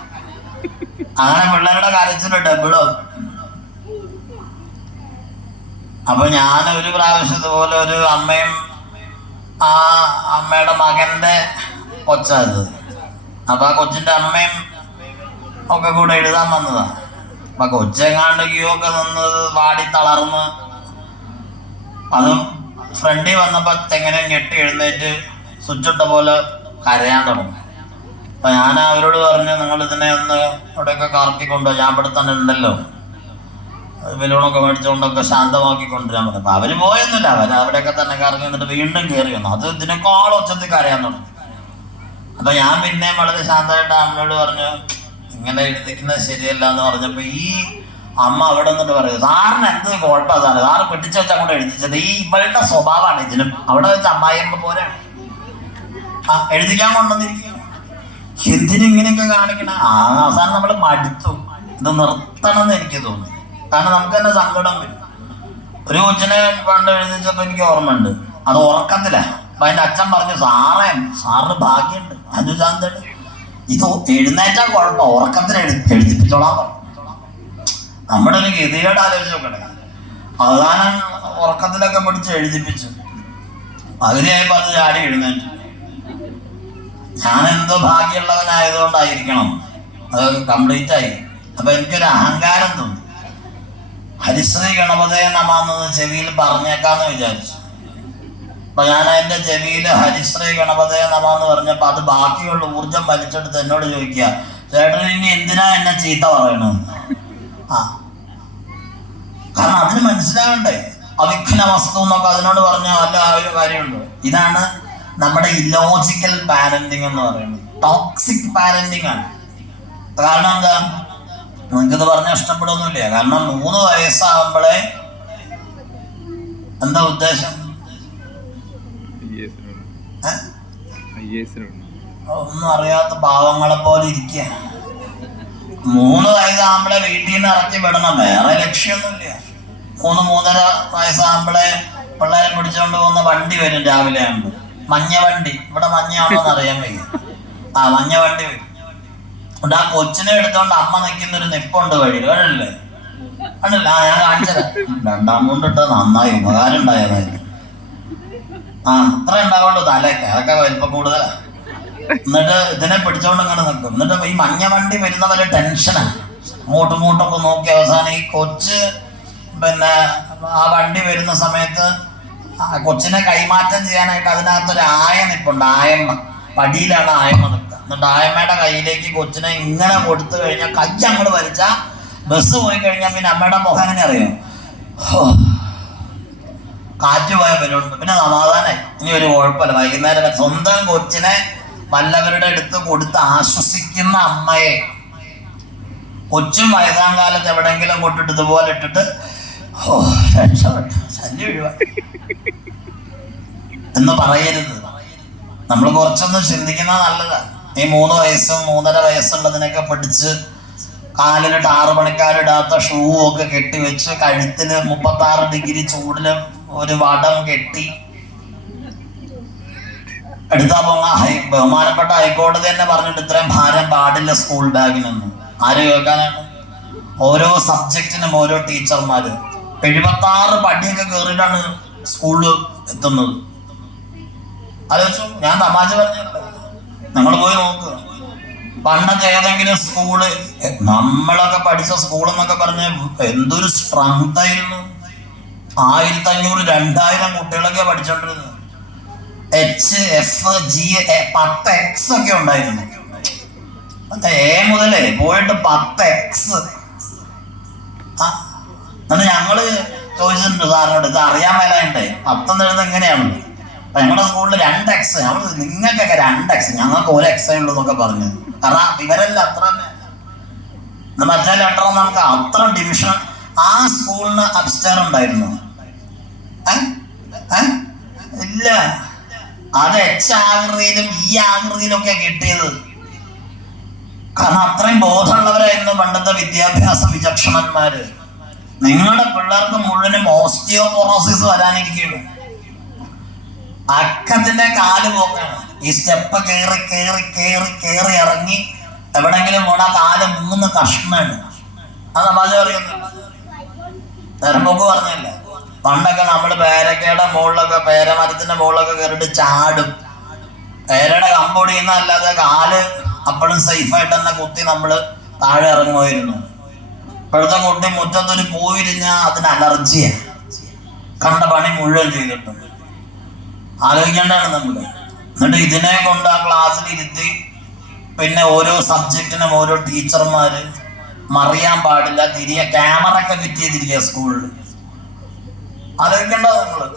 അങ്ങനെ പിള്ളേരുടെ കരച്ചില് ഡബിളോ. അപ്പൊ ഞാൻ ഒരു പ്രാവശ്യം ഇതുപോലെ ഒരു അമ്മയും ആ അമ്മയുടെ മകന്റെ കൊച്ചത്. അപ്പൊ ആ കൊച്ചിന്റെ അമ്മയും ഒക്കെ കൂടെ എഴുതാൻ വന്നതാ. അപ്പൊ കൊച്ചെങ്ങാണ്ട് ക്യൂ ഒക്കെ നിന്ന് വാടി തളർന്ന് അതും ഫ്രണ്ടിൽ വന്നപ്പോ എങ്ങനെ ഞെട്ടി എഴുന്നേറ്റ് സ്വിച്ചിട്ട പോലെ കരയാൻ തുടങ്ങി. അപ്പൊ ഞാൻ അവരോട് പറഞ്ഞു, നിങ്ങൾ ഇതിനെ ഒന്ന് ഇവിടെയൊക്കെ കറക്കിക്കൊണ്ടോ, ഞാൻ ഇവിടെ തന്നെ ഉണ്ടല്ലോ, ബലൂണൊക്കെ മേടിച്ചുകൊണ്ടൊക്കെ ശാന്തമാക്കി കൊണ്ടുവരാൻ പറഞ്ഞു. അപ്പൊ അവര് പോയൊന്നുമില്ല. അവര് അവിടെയൊക്കെ തന്നെ കറങ്ങി എന്നിട്ട് വീണ്ടും കയറി വന്നു. അത് ഇതിനേക്കാൾ ഒച്ചത്തിൽ കരയാൻ തുടങ്ങി. അപ്പൊ ഞാൻ പിന്നെ വളരെ ശാന്തമായിട്ട് അമ്മയോട് പറഞ്ഞു, ഇങ്ങനെ എഴുതിക്കുന്നത് ശരിയല്ല എന്ന് പറഞ്ഞപ്പോ ഈ അമ്മ അവിടെ നിന്നിട്ട് പറയും, സാറിന് എന്ത് കുഴപ്പമാണ് സാറ്, സാറ് പിടിച്ചു വെച്ച് അങ്ങോട്ട് എഴുതിച്ചത്. ഈ ഇവളുടെ സ്വഭാവമാണ് ഇതിനും. അവിടെ വെച്ച് അമ്മായിയമ്മ പോലെ എഴുതിക്കാൻ കൊണ്ടുവന്നിരിക്കുക. എന്തിനിങ്ങനെയൊക്കെ കാണിക്കണ? അവസാനം നമ്മൾ മടുത്തു. ഇത് നിർത്തണം എന്ന് എനിക്ക് തോന്നി. കാരണം നമുക്ക് തന്നെ സങ്കടം വരും. ഒരു കൊച്ചിനെ പണ്ട് എഴുതിച്ചപ്പോൾ എനിക്ക് ഓർമ്മയുണ്ട്, അത് ഉറക്കത്തില്ല. അപ്പൊ അതിന്റെ അച്ഛൻ പറഞ്ഞു, സാറിന് ഭാഗ്യമുണ്ട്, അനുശാന്തണ്ട്, ഇത് എഴുന്നേറ്റാ കുഴപ്പം, ഉറക്കത്തിൽ എഴുതിപ്പിച്ചോളാൻ പറഞ്ഞു. നമ്മുടെ ഒരു ഗതികേട് ആലോചിച്ച് നോക്കണേ. അവസാനം ഉറക്കത്തിലൊക്കെ പിടിച്ച് എഴുതിപ്പിച്ചു. പകുതിയായപ്പോ അത് ചാടി എഴുന്നേറ്റു. ഞാൻ എന്തോ ഭാഗ്യമുള്ളവനായതുകൊണ്ടായിരിക്കണം അത് കംപ്ലീറ്റ് ആയി. അപ്പൊ എനിക്കൊരു അഹങ്കാരം തോന്നി. ഹരിശ്രീ ഗണപതയെ നമാന്നത് ചെവിയിൽ പറഞ്ഞേക്കാന്ന് വിചാരിച്ചു. അപ്പൊ ഞാൻ അതിന്റെ ചെവിയിൽ ഹരിശ്രീ ഗണപതയെ നമാന്ന് പറഞ്ഞപ്പോ അത് ബാക്കിയുള്ള ഊർജം വലിച്ചെടുത്ത് എന്നോട് ചോദിക്കുക, ചേട്ടൻ ഇനി എന്തിനാ എന്നെ ചീത്ത പറയണമെന്ന്. കാരണം അതിന് മനസ്സിലാകണ്ടേ, അവിഘ്ന വസ്തു എന്നൊക്കെ അതിനോട് പറഞ്ഞ വല്ല ആ ഒരു കാര്യമുണ്ട്. ഇതാണ് നമ്മുടെ ഇല്ലോജിക്കൽ പാരന്റിങ് എന്ന് പറയുന്നത്. ടോക്സിക് പാരന്റിങ് ആണ്. കാരണം എന്താ, നിങ്ങൾക്കിത് പറഞ്ഞ ഇഷ്ടപ്പെടുന്നില്ല. കാരണം 3 വയസ്സാകുമ്പോഴേ എന്താ ഉദ്ദേശം? ഒന്നും അറിയാത്ത പാവങ്ങളെ പോലെ ഇരിക്കുക. 3 വയസ്സാകുമ്പോഴേ വീട്ടിൽ നിന്ന് ഇറക്കി വിടണം, വേറെ ലക്ഷ്യമൊന്നുമില്ല. 3-3.5 വയസ്സാകുമ്പോഴേ പിള്ളേരെ പിടിച്ചുകൊണ്ട് പോകുന്ന വണ്ടി വരും രാവിലെ ആകുമ്പോൾ. മഞ്ഞ വണ്ടി, ഇവിടെ മഞ്ഞയാണോന്ന് അറിയാൻ വയ്യ. മഞ്ഞ വണ്ടി വരും. എന്നിട്ട് ആ കൊച്ചിനെ എടുത്തോണ്ട് അമ്മ നിൽക്കുന്നൊരു നിപ്പുണ്ട് വഴി, കണ്ടില്ലേ? കണ്ടില്ല? ഞാൻ കാണിച്ചത് 2 കൊണ്ടിട്ട് നന്നായി, ഉപകാരം ഉണ്ടായതായിരുന്നു. അത്ര ഉണ്ടാവുള്ളൂ തലയൊക്കെ, അതൊക്കെ വലിപ്പം കൂടുതലാ. എന്നിട്ട് ഇതിനെ പിടിച്ചോണ്ട് ഇങ്ങനെ നിൽക്കും. എന്നിട്ട് ഈ മഞ്ഞ വണ്ടി വരുന്നവരെ ടെൻഷനാണ്. അങ്ങോട്ടും നോക്കി അവസാനം ഈ കൊച്ച് പിന്നെ ആ വണ്ടി വരുന്ന സമയത്ത് കൊച്ചിനെ കൈമാറ്റം ചെയ്യാനായിട്ട് അതിനകത്തൊരു ആയ നിപ്പുണ്ട്. ആയമ്മ പടിയിലാണ് ആയമ്മ നിൽക്കുക. എന്നിട്ട് ആയമ്മയുടെ കയ്യിലേക്ക് കൊച്ചിനെ ഇങ്ങനെ കൊടുത്തു കഴിഞ്ഞാൽ കൈ അങ്ങോട്ട് വലിച്ചാൽ ബസ് പോയി കഴിഞ്ഞാൽ പിന്നെ അമ്മയുടെ മുഖം എങ്ങനെ അറിയാം? കാറ്റ് പോയ ബലൂണ്ട്. പിന്നെ സമാധാനമായി, ഇനി ഒരു കുഴപ്പമില്ല. വൈകുന്നേരം സ്വന്തം കൊച്ചിനെ വല്ലവരുടെ അടുത്ത് കൊടുത്ത് ആശ്വസിക്കുന്ന അമ്മയെ കൊച്ചും വയസ്സാം കാലത്ത് എവിടെയെങ്കിലും കൊണ്ടിട്ട് ഇതുപോലെ ഇട്ടിട്ട് രക്ഷപ്പെട്ടു, ശല്യം ഒഴിവാക്കി എന്ന് പറയരുത്. നമ്മൾ കുറച്ചൊന്നും ചിന്തിക്കുന്നത് നല്ലതാണ്. ഈ 3 വയസ്സും 3.5 വയസ്സുള്ളതിനൊക്കെ പിടിച്ച് കാലിന് 6 പണിക്കാരിടാത്ത ഷൂ ഒക്കെ കെട്ടിവെച്ച് കഴുത്തിന് 36 ഡിഗ്രി ചൂടില് ഒരു വടം കെട്ടി എടുത്താ പോങ്ങ. ബഹുമാനപ്പെട്ട ഹൈക്കോടതി തന്നെ പറഞ്ഞിട്ട് ഇത്രയും ഭാരം പാടില്ല സ്കൂൾ ബാഗിനൊന്നും. ആര് കേൾക്കാനാണ്? ഓരോ സബ്ജക്റ്റിനും ഓരോ ടീച്ചർമാര് 76 പടിയൊക്കെ കയറിയിട്ടാണ് സ്കൂളിൽ എത്തുന്നത്. ആലോചിച്ചു. ഞാൻ തമാശ പറഞ്ഞില്ല, നിങ്ങൾ പോയി നോക്കുക. പണ്ടൊക്കെ ഏതെങ്കിലും സ്കൂള്, നമ്മളൊക്കെ പഠിച്ച സ്കൂൾ എന്നൊക്കെ പറഞ്ഞ എന്തൊരു സ്ട്രെങ്ത് ആയിരുന്നു. 1500-2000 കുട്ടികളൊക്കെ പഠിച്ചോണ്ടിരുന്നത്. HF G 10X ഒക്കെ ഉണ്ടായിരുന്നു. A മുതലേ പോയിട്ട് 10X. എന്നിട്ട് ഞങ്ങള് ചോദിച്ചിട്ടുണ്ട് സാറിനോട്, ഇത് അറിയാൻ മേലായിട്ടേ 10 എഴുതുന്നത് എങ്ങനെയാണല്ലോ. അപ്പൊ ഞങ്ങളുടെ സ്കൂളിൽ 2X. ഞങ്ങൾ നിങ്ങൾക്കൊക്കെ 2X, ഞങ്ങൾക്ക് 1X ഉള്ളൂ എന്നൊക്കെ പറഞ്ഞു. കാരണം ഇവരെല്ലാം അത്ര തന്നെ. മറ്റേ ലെറ്റർ നമുക്ക് അത്ര ഡിവിഷൻ. ആ സ്കൂളിന് അപ്സ്റ്റർ ഉണ്ടായിരുന്നു? ഇല്ല. അത് H ആകൃതിയിലും E ആകൃതിയിലും ഒക്കെ കിട്ടിയത്. കാരണം അത്രയും ബോധമുള്ളവരായിരുന്നു പണ്ടത്തെ വിദ്യാഭ്യാസ വിചക്ഷണന്മാര്. നിങ്ങളുടെ പിള്ളേർക്ക് മുഴുവനും ഓസ്റ്റിയോപൊറോസിസ് വരാനിരിക്കുകയുള്ളൂ. അക്കത്തിന്റെ കാല് പോക്കാണ്. ഈ സ്റ്റെപ്പ് കേറി ഇറങ്ങി എവിടെങ്കിലും പോണ കാല് 3 കഷ്ണമാണ്. അത് നമ്മൾ പറയുന്നു. തെരമ്പോക്ക് പറഞ്ഞല്ലേ, പണ്ടൊക്കെ നമ്മൾ പേരക്കയുടെ മുകളിലൊക്കെ, പേരമരത്തിന്റെ മുകളിലൊക്കെ കയറിയിട്ട് ചാടും. പേരയുടെ കമ്പൊടിയുന്ന അല്ലാതെ കാല് അപ്പോഴും സേഫായിട്ട് തന്നെ കുത്തി നമ്മൾ താഴെ ഇറങ്ങുമായിരുന്നു. ഇപ്പോഴത്തെ കുട്ടി മുറ്റത്തൊരു പൂ വിരിഞ്ഞാൽ അതിന് അലർജിയാണ്. കണ്ട പണി മുഴുവൻ ചെയ്തിട്ടുണ്ട്. ആലോചിക്കേണ്ടതാണ് നമ്മൾ. എന്നിട്ട് ഇതിനെ കൊണ്ട് ആ ക്ലാസ്സിൽ ഇരുത്തി പിന്നെ ഓരോ സബ്ജക്റ്റിനും ഓരോ ടീച്ചർമാര് മറിയാൻ പാടില്ല, ക്യാമറ ഒക്കെ ഫിറ്റ് ചെയ്തിരിക്കുക സ്കൂളിൽ. ആലോചിക്കേണ്ടത് നമ്മള്.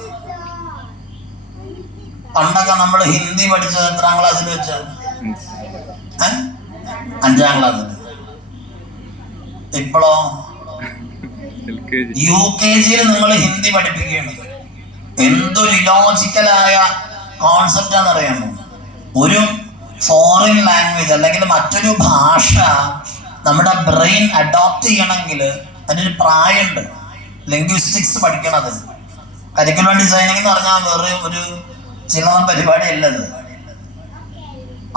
പണ്ടൊക്കെ നമ്മൾ ഹിന്ദി പഠിച്ചത് എത്രാം ക്ലാസ്സിൽ വെച്ച? 5ാം ക്ലാസ്സിൽ. ഇപ്പോഴോ UKG നിങ്ങൾ ഹിന്ദി പഠിപ്പിക്കുകയാണ്. എന്തൊരു ഇലോജിക്കലായ കോൺസെപ്റ്റ് ആണെന്നറിയാമോ? ഒരു ഫോറിൻ ലാംഗ്വേജ് അല്ലെങ്കിൽ മറ്റൊരു ഭാഷ നമ്മുടെ ബ്രെയിൻ അഡോപ്റ്റ് ചെയ്യണമെങ്കിൽ അതിനൊരു പ്രായമുണ്ട്. ലിംഗ്വിസ്റ്റിക്സ് പഠിക്കണത്, കരിക്കുലം ഡിസൈനിങ് എന്ന് പറഞ്ഞാൽ വേറെ ഒരു ചില്ലറ പരിപാടിയല്ലത്.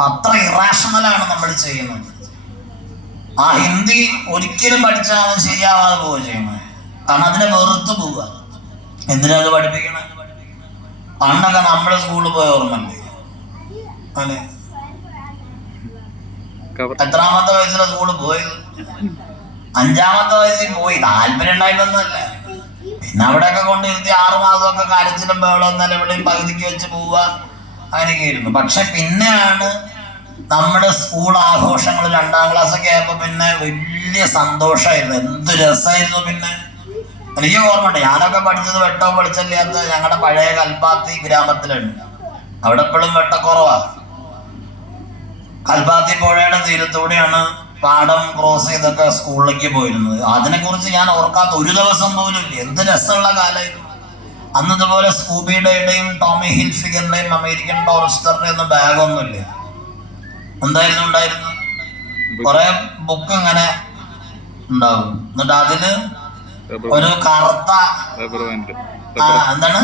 അത്ര ഇറാഷണലാണ് നമ്മൾ ചെയ്യുന്നത്. ആ ഹിന്ദി ഒരിക്കലും പഠിച്ചാൽ ശരിയാവാതെ പോവുക ചെയ്യുന്നത്. കാരണം അതിനെ വെറുത്ത് പോവുക. എന്തിനാ അത് പഠിപ്പിക്കണേ? പണ്ടൊക്കെ നമ്മള് സ്കൂളിൽ പോയ ഓർമ്മല്ലേ? അല്ലെ, എത്രാമത്തെ വയസ്സിലാണ് സ്കൂളിൽ പോയത്? 5-ാമത്തെ വയസ്സിൽ പോയി. താല്പര്യം ഉണ്ടായിട്ടൊന്നുമല്ല. പിന്നെ അവിടെയൊക്കെ കൊണ്ടിരുത്തി 6 മാസമൊക്കെ കരച്ചിലും ബഹളവും നിലവിളിയും പകുതിക്ക് വെച്ച് പോവുക, അങ്ങനെയൊക്കെ ആയിരുന്നു. പക്ഷെ പിന്നെയാണ് നമ്മുടെ സ്കൂൾ ആഘോഷങ്ങൾ 2-ാം ക്ലാസ്സൊക്കെ ആയപ്പോ പിന്നെ വലിയ സന്തോഷമായിരുന്നു. എന്ത് രസമായിരുന്നു. പിന്നെ എനിക്ക് ഓർമ്മയുണ്ട്, ഞാനൊക്കെ പഠിച്ചത് വെട്ടോ വെളിച്ചല്ലാത്ത ഞങ്ങളുടെ പഴയ കൽപ്പാത്തി ഗ്രാമത്തിലാണ്. അവിടെ എപ്പോഴും വെട്ടക്കുറവാ. കൽപ്പാത്തി പുഴയുടെ തീരത്തൂടെയാണ് പാടം ക്രോസ് ചെയ്തൊക്കെ സ്കൂളിലേക്ക് പോയിരുന്നത്. അതിനെക്കുറിച്ച് ഞാൻ ഓർക്കാത്ത ഒരു ദിവസം പോലും ഇല്ല. എന്ത് രസമുള്ള കാലമായിരുന്നു അന്ന്. ഇതുപോലെ സ്കൂബിയുടെയും ടോമി ഹിൽഫിഗറിന്റെയും അമേരിക്കൻ ടോറിസ്റ്ററിന്റെ ഒന്നും ബാഗൊന്നുമില്ല. എന്തായിരുന്നു ഉണ്ടായിരുന്നു? കുറെ ബുക്ക് ഇങ്ങനെ ഉണ്ടാവും. എന്നിട്ട് അതില് ഒരു കറുത്ത എന്താണ്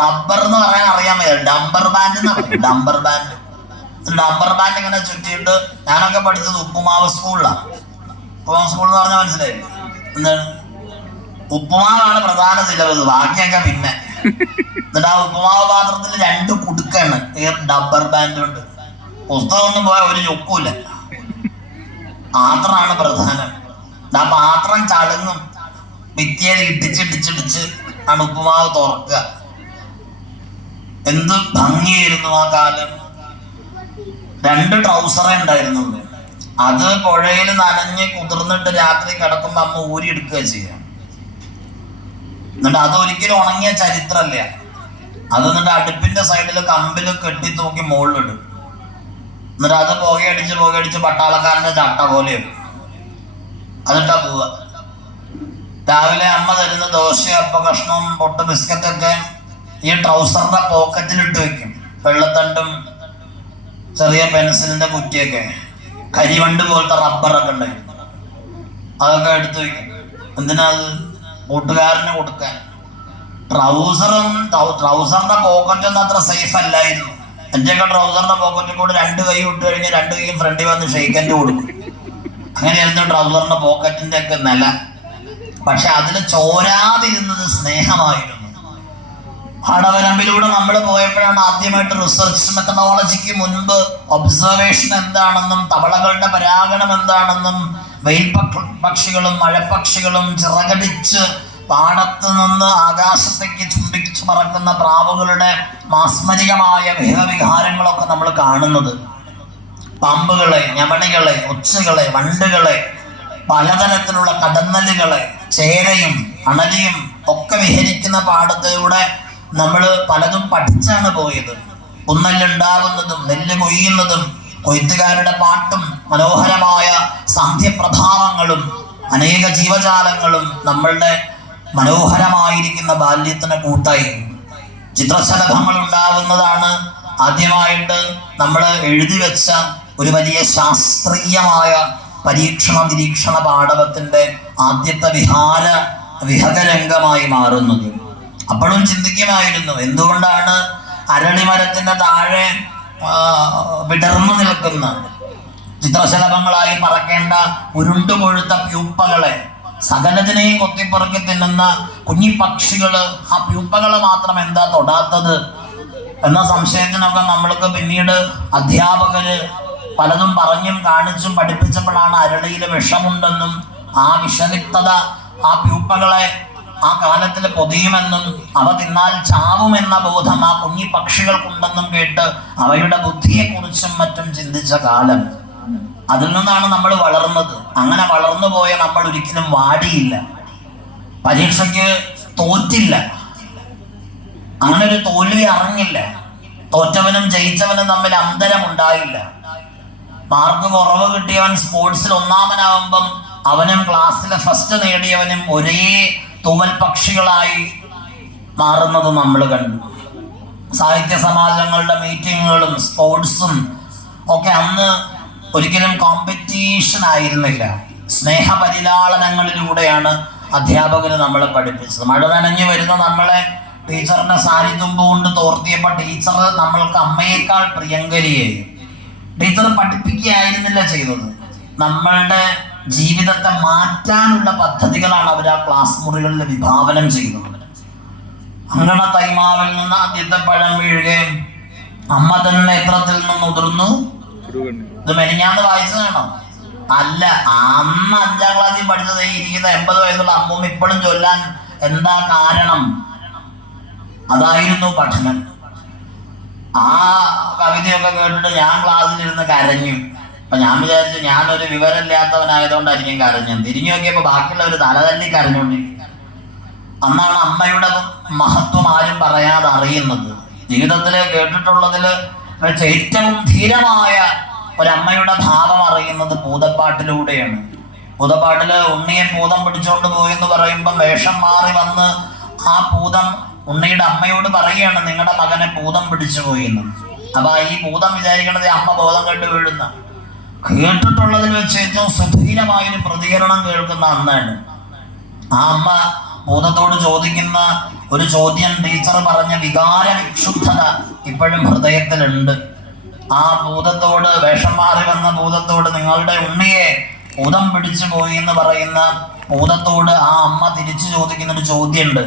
റബ്ബർ എന്ന് പറയാൻ അറിയാൻ വയ്യ. ഡംബർ ബാൻഡ് എന്ന് പറയും. ഡംബർ ബാൻഡ് ഇങ്ങനെ ചുറ്റിയിട്ട്. ഞാനൊക്കെ പഠിച്ചത് ഉപ്പുമാവ് സ്കൂളിലാണ്. ഉപ്പുമാവ് സ്കൂൾ എന്ന് പറഞ്ഞാൽ മനസ്സിലായില്ലേ? എന്താണ്? ഉപ്പുമാവാണ് പ്രധാന സിലബസ്, ബാക്കിയൊക്കെ പിന്നെ. എന്നിട്ട് ആ ഉപ്പുമാവ് പാത്രത്തിൽ 2 കുടുക്കാണ് ഈ ഡബ്ബർ ബാൻഡ് കൊണ്ട്. പുസ്തകമൊന്നും പോയാൽ ഒരു ചൊക്കൂല. പാത്രമാണ് പ്രധാനം. ആ പാത്രം ചളുങ്ങും. ഭിത്തിയിൽ ഇടിച്ചിടിച്ചിടിച്ച് ആണ് ഉപ്പുമാവ് തുറക്കുക. എന്ത് ഭംഗിയായിരുന്നു ആ കാലം. 2 ട്രൗസറേ ഉണ്ടായിരുന്നുള്ളൂ. അത് പുഴയിൽ നനഞ്ഞ് കുതിർന്നിട്ട് രാത്രി കിടക്കുമ്പോ അമ്മ ഊരി എടുക്കുക ചെയ്യാം. എന്നിട്ട് അതൊരിക്കലും ഉണങ്ങിയ ചരിത്രമല്ല. അത് എന്നിട്ട് അടുപ്പിന്റെ സൈഡിൽ കമ്പിൽ കെട്ടി തൂക്കി മുകളിലിടും. എന്നിട്ട് അത് പുകയടിച്ച് പട്ടാളക്കാരന്റെ ചട്ട പോലെയും അതിട്ടാ പോവുക. രാവിലെ അമ്മ തരുന്ന ദോശ, അപ്പ കഷ്ണവും പൊട്ട് ബിസ്ക്കറ്റൊക്കെ ഈ ട്രൗസറിന്റെ പോക്കറ്റിലിട്ട് വെക്കും. വെള്ളത്തണ്ടും ചെറിയ പെൻസിലിന്റെ കുറ്റിയൊക്കെ, കരിവണ്ട് പോലത്തെ റബ്ബറൊക്കെ ഉണ്ടായിരുന്നു. അതൊക്കെ എടുത്തു വെക്കും. എന്തിനാ? അത് കൂട്ടുകാരന് കൊടുക്കാൻ. ട്രൗസറിന്റെ പോക്കറ്റൊന്നും അത്ര സേഫ് അല്ലായിരുന്നു. എന്റെയൊക്കെ ട്രൗസറിന്റെ പോക്കറ്റിൽ കൂടെ 2 കൈ ഇട്ട് കഴിഞ്ഞാൽ 2 കൈയും ഫ്രണ്ടിൽ വന്ന് ഷെയ്ക്കൻഡ് കൊടുക്കും. അങ്ങനെയായിരുന്നു ട്രൗസറിന്റെ പോക്കറ്റിന്റെ ഒക്കെ നില. പക്ഷെ അതിൽ ചോരാതിരുന്നത് സ്നേഹമായിരുന്നു. പാടവരമ്പിലൂടെ നമ്മൾ പോയപ്പോഴാണ് ആദ്യമായിട്ട് റിസർച്ച് മെത്തഡോളജിക്ക് മുൻപ് ഒബ്സർവേഷൻ എന്താണെന്നും തവളകളുടെ പരാഗണം എന്താണെന്നും വെയിൽ പക്ഷികളും മഴപ്പക്ഷികളും ചിറകടിച്ച് പാടത്ത് നിന്ന് ആകാശത്തേക്ക് ചുംബിച്ചു പറക്കുന്ന പ്രാവുകളുടെ മാസ്മരികമായ വിഹാരങ്ങളൊക്കെ നമ്മൾ കാണുന്നത്. പാമ്പുകളെ, ഞവണികളെ, ഒച്ചുകളെ, വണ്ടുകളെ, പലതരത്തിലുള്ള കടന്നലുകളെ, ചേരയും അണലിയും ഒക്കെ വിഹരിക്കുന്ന പാടത്തിലൂടെ നമ്മൾ പലതും പഠിച്ചാണ് പോയത്. പുന്നെല്ലുണ്ടാകുന്നതും നെല്ല് കൊയ്യുന്നതും കൊയ്ത്തുകാരുടെ പാട്ടും മനോഹരമായ സാന്ധ്യപ്രഭാവങ്ങളും അനേക ജീവജാലങ്ങളും നമ്മളുടെ മനോഹരമായിരിക്കുന്ന ബാല്യത്തിന് കൂട്ടായി. ചിത്രശലഭങ്ങൾ ഉണ്ടാകുന്നതാണ് ആദ്യമായിട്ട് നമ്മൾ എഴുതി വെച്ച ഒരു വലിയ ശാസ്ത്രീയമായ പരീക്ഷണ നിരീക്ഷണ പാടവത്തിന്റെ ആദ്യത്തെ വിഹകരംഗമായി മാറുന്നത്. അപ്പോഴും ചിന്തിക്കുമായിരുന്നു, എന്തുകൊണ്ടാണ് അരളിമരത്തിന്റെ താഴെ വിടർന്നു നിൽക്കുന്ന ചിത്രശലഭങ്ങളായി പറക്കേണ്ട ഉരുണ്ടുകൊഴുത്ത പ്യൂപ്പകളെ, സകലതിനെയും കൊത്തിപ്പുറക്കി തിന്നുന്ന കുഞ്ഞിപ്പക്ഷികള്, ആ പ്യൂപ്പകളെ മാത്രം എന്താ തൊടാത്തത് എന്ന സംശയത്തിനൊക്കെ നമ്മൾക്ക് പിന്നീട് അധ്യാപകര് പലതും പറഞ്ഞും കാണിച്ചും പഠിപ്പിച്ചപ്പോഴാണ് അരളിയിൽ വിഷമുണ്ടെന്നും ആ വിഷലിപ്തത ആ പ്യൂപ്പകളെ ആ കാലത്തിൽ പൊതിയുമെന്നും അവ തിന്നാൽ ചാവുമെന്ന ബോധം ആ കുഞ്ഞി പക്ഷികൾക്കുണ്ടെന്നും കേട്ട് അവയുടെ ബുദ്ധിയെക്കുറിച്ചും മറ്റും ചിന്തിച്ച കാലം. അതിൽ നിന്നാണ് നമ്മൾ വളർന്നത്. അങ്ങനെ വളർന്നു പോയ നമ്മൾ ഒരിക്കലും വാടിയില്ല, പരീക്ഷയ്ക്ക് തോറ്റില്ല, അങ്ങനെ ഒരു തോൽവി അറിഞ്ഞില്ല. തോറ്റവനും ജയിച്ചവനും തമ്മിൽ അന്തരമുണ്ടായില്ല. മാർക്ക് കുറവ് കിട്ടിയവൻ സ്പോർട്സിൽ ഒന്നാമനാവുമ്പം അവനും ക്ലാസ്സിലെ ഫസ്റ്റ് നേടിയവനും ഒരേ തൂവൽ പക്ഷികളായി മാറുന്നത് നമ്മൾ കണ്ടു. സാഹിത്യ സമാജങ്ങളുടെ മീറ്റിങ്ങുകളും സ്പോർട്സും ഒക്കെ അന്ന് ഒരിക്കലും കോമ്പറ്റീഷൻ ആയിരുന്നില്ല. സ്നേഹപരിലാളനങ്ങളിലൂടെയാണ് അധ്യാപകർ നമ്മളെ പഠിപ്പിച്ചത്. മഴ നനഞ്ഞു വരുന്ന നമ്മളെ ടീച്ചറിന്റെ സാരിത്തുമ്പ് കൊണ്ട് തോർത്തിയപ്പോൾ ടീച്ചർ നമ്മൾക്ക് അമ്മയേക്കാൾ പ്രിയങ്കരിയായി. ടീച്ചർ പഠിപ്പിക്കുകയായിരുന്നില്ല ചെയ്തത്, നമ്മളുടെ ജീവിതത്തെ മാറ്റാനുള്ള പദ്ധതികളാണ് അവർ ആ ക്ലാസ് മുറികളിൽ വിഭാവനം ചെയ്യുന്നത്. അങ്കണ തൈമാവിൽ നിന്ന് ആദ്യത്തെ പഴം വീഴുകയും അമ്മ തന്നെ നേത്രത്തിൽ നിന്ന് ഉതിർന്നു. ഇത് മെനിഞ്ഞാന്ന് വായിച്ചതാണോ? അല്ല, അന്ന് 5ാം ക്ലാസ്സിൽ പഠിച്ചത് ഇരിക്കുന്ന 80 വയസ്സുള്ള അമ്മൂമ്മ ഇപ്പോഴും ചൊല്ലാൻ എന്താ കാരണം? അതായിരുന്നു പഠനം. ആ കവിതയൊക്കെ കേട്ടിട്ട് ഞാൻ ക്ലാസ്സിലിരുന്ന് കരഞ്ഞു. അപ്പൊ ഞാൻ വിചാരിച്ചു ഞാനൊരു വിവരമില്ലാത്തവനായതുകൊണ്ടായിരിക്കും കരഞ്ഞു. തിരിഞ്ഞു നോക്കിയപ്പോ ബാക്കിയുള്ളവർ തലതല്ലി കരഞ്ഞോണ്ടിരിക്കും. അന്നാണ് അമ്മയുടെ മഹത്വം ആരും പറയാതെ അറിയുന്നത്. ജീവിതത്തിൽ കേട്ടിട്ടുള്ളതിൽ വെച്ച് ഏറ്റവും ധീരമായ ഒരമ്മയുടെ ഭാവം അറിയുന്നത് പൂതപ്പാട്ടിലൂടെയാണ്. പൂതപ്പാട്ടില് ഉണ്ണിയെ പൂതം പിടിച്ചോണ്ട് പോയെന്ന് പറയുമ്പോൾ വേഷം മാറി വന്ന് ആ പൂതം ഉണ്ണിയുടെ അമ്മയോട് പറയുകയാണ്, നിങ്ങളുടെ മകനെ പൂതം പിടിച്ചു പോയിന്ന്. അപ്പൊ ഈ പൂതം വിചാരിക്കണത് അമ്മ ബോധം കെട്ട് വീഴുന്ന. കേട്ടിട്ടുള്ളതിൽ വെച്ച് ഏറ്റവും സുധീരമായൊരു പ്രതികരണം കേൾക്കുന്ന അന്നാണ്. ആ അമ്മ ഭൂതത്തോട് ചോദിക്കുന്ന ഒരു ചോദ്യം, ടീച്ചർ പറഞ്ഞ വികാര വിക്ഷുബ്ധത ഇപ്പോഴും ഹൃദയത്തിലുണ്ട്. ആ ഭൂതത്തോട്, വേഷം മാറി വന്ന ഭൂതത്തോട്, നിങ്ങളുടെ ഉണ്ണിയെ ഭൂതം പിടിച്ചു പോയി എന്ന് പറയുന്ന ഭൂതത്തോട് ആ അമ്മ തിരിച്ചു ചോദിക്കുന്ന ഒരു ചോദ്യമുണ്ട്,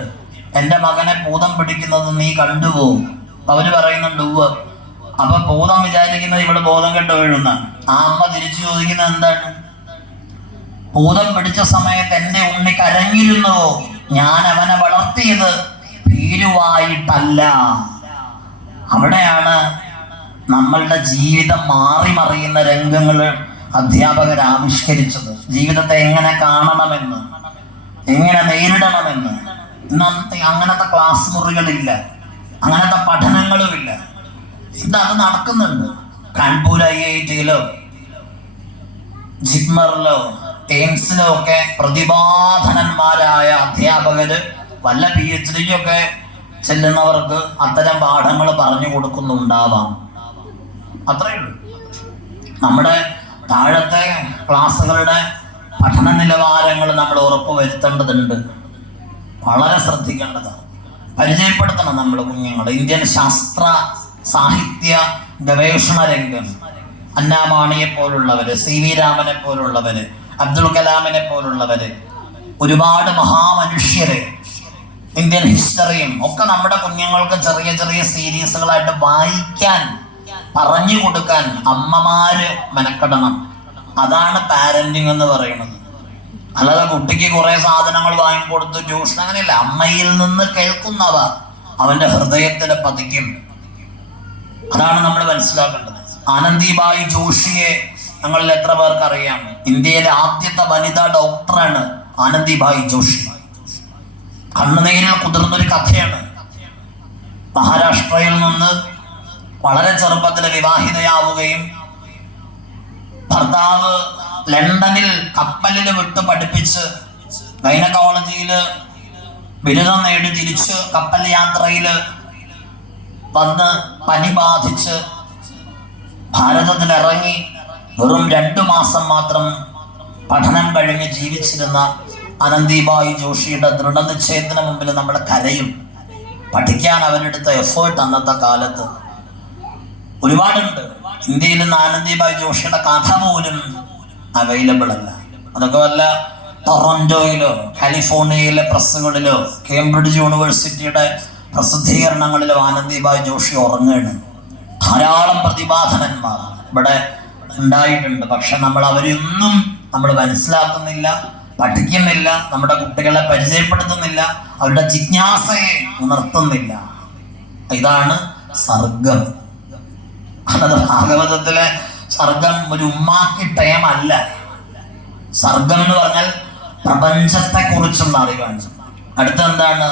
എൻ്റെ മകനെ ഭൂതം പിടിക്കുന്നത് നീ കണ്ടുപോകും? അവര് പറയുന്നുണ്ട് ഉവ്വ്. അപ്പൊ ഭൂതം വിചാരിക്കുന്നത് ഇവിടെ ബോധം കെട്ട് വീഴുന്ന. ആ അമ്മ തിരിച്ചു ചോദിക്കുന്നത് എന്താണ്? ഭൂതം പിടിച്ച സമയത്ത് എൻ്റെ ഉണ്ണി കരഞ്ഞിരുന്നുവോ? ഞാൻ അവനെ വളർത്തിയത് ഭീരുവായിട്ടല്ല. അവിടെയാണ് നമ്മളുടെ ജീവിതം മാറി മറിയുന്ന രംഗങ്ങൾ അധ്യാപകർ ആവിഷ്കരിച്ചത്. ജീവിതത്തെ എങ്ങനെ കാണണമെന്ന്, എങ്ങനെ നേരിടണമെന്ന്. ഇന്നത്തെ അങ്ങനത്തെ ക്ലാസ് മുറികളില്ല, അങ്ങനത്തെ പഠനങ്ങളുമില്ല. ഇന്ന് അത് നടക്കുന്നുണ്ട്. കാൺപൂർ IITയിലോ ജിപ്മറിലോ എയിംസിലോ ഒക്കെ പ്രതിഭാധനന്മാരായ അധ്യാപകര് വല്ല PhDക്കൊക്കെ ചെല്ലുന്നവർക്ക് അത്തരം പാഠങ്ങൾ പറഞ്ഞു കൊടുക്കുന്നുണ്ടാവാം. അത്രയേ ഉള്ളൂ. നമ്മുടെ താഴത്തെ ക്ലാസ്സുകളുടെ പഠന നിലവാരങ്ങൾ നമ്മൾ ഉറപ്പുവരുത്തേണ്ടതുണ്ട്. വളരെ ശ്രദ്ധിക്കേണ്ടതാണ്. പരിചയപ്പെടുത്തണം നമ്മൾ കുഞ്ഞുങ്ങൾ. ഇന്ത്യൻ ശാസ്ത്ര സാഹിത്യ ഗവേഷണ രംഗം അന്നാമാണിയെ പോലുള്ളവര്, CV രാമനെ പോലുള്ളവര്, അബ്ദുൽ കലാമിനെ പോലുള്ളവര്, ഒരുപാട് മഹാമനുഷ്യര്, ഇന്ത്യൻ ഹിസ്റ്ററിയും ഒക്കെ നമ്മുടെ കുഞ്ഞുങ്ങൾക്ക് ചെറിയ ചെറിയ സീരീസുകളായിട്ട് വായിക്കാൻ പറഞ്ഞു കൊടുക്കാൻ അമ്മമാര് മെനക്കെടണം. അതാണ് പാരന്റിങ് എന്ന് പറയുന്നത്. അല്ലാതെ കുട്ടിക്ക് കുറെ സാധനങ്ങൾ വാങ്ങിക്കൊടുത്ത് ട്യൂഷൻ, അങ്ങനെയല്ല. അമ്മയിൽ നിന്ന് കേൾക്കുന്നവ അവന്റെ ഹൃദയത്തിൽ പതിക്കും. അതാണ് നമ്മൾ മനസ്സിലാക്കേണ്ടത്. ആനന്ദിബായി ജോഷിയെ ഞങ്ങളിൽ എത്ര പേർക്ക് അറിയാം? ഇന്ത്യയിലെ ആദ്യത്തെ വനിതാ ഡോക്ടറാണ് ആനന്ദിബായി ജോഷി. കണ്ണുനീരിൽ കുതിർന്നൊരു കഥയാണ്. മഹാരാഷ്ട്രയിൽ നിന്ന് വളരെ ചെറുപ്പത്തിൽ വിവാഹിതയാവുകയും ഭർത്താവ് ലണ്ടനിൽ കപ്പലിൽ വിട്ട് പഠിപ്പിച്ച് ഗൈനക്കോളജിയില് ബിരുദം നേടി തിരിച്ച് കപ്പൽ യാത്രയിൽ വന്ന് പനി ബാധിച്ച് ഭാരതത്തിലിറങ്ങി വെറും 2 മാസം മാത്രം പഠനം കഴിഞ്ഞ് ജീവിച്ചിരുന്ന ആനന്ദിബായി ജോഷിയുടെ ദൃഢനിശ്ചയത്തിന് മുമ്പിൽ നമ്മൾ കരയും. പഠിക്കാൻ അവരെടുത്ത എഫേർട്ട് അന്നത്തെ കാലത്ത് ഒരുപാടുണ്ട്. ഇന്ത്യയിൽ നിന്ന് ആനന്ദിബായി ജോഷിയുടെ കഥ പോലും അവൈലബിൾ അല്ല. അതൊക്കെ വല്ല ടൊറന്റോയിലോ കാലിഫോർണിയയിലെ പ്രസ്സുകളിലോ കേംബ്രിഡ്ജ് യൂണിവേഴ്സിറ്റിയുടെ പ്രസിദ്ധീകരണങ്ങളിലോ ആനന്ദിബായി ജോഷി ഉറങ്ങുകയാണ്. ധാരാളം പ്രതിഭാധനന്മാർ ഇവിടെ ഉണ്ടായിട്ടുണ്ട്. പക്ഷെ നമ്മൾ അവരെയൊന്നും നമ്മൾ മനസ്സിലാക്കുന്നില്ല, പഠിക്കുന്നില്ല, നമ്മുടെ കുട്ടികളെ പരിചയപ്പെടുത്തുന്നില്ല, അവരുടെ ജിജ്ഞാസയെ ഉണർത്തുന്നില്ല. ഇതാണ് സർഗം. അത് ഭാഗവതത്തിലെ സർഗം ഒരു ഉമ്മാക്കി ടയമല്ല. സർഗം എന്ന് പറഞ്ഞാൽ പ്രപഞ്ചത്തെ കുറിച്ചുള്ള അറിവാണ്. അടുത്തെന്താണ്?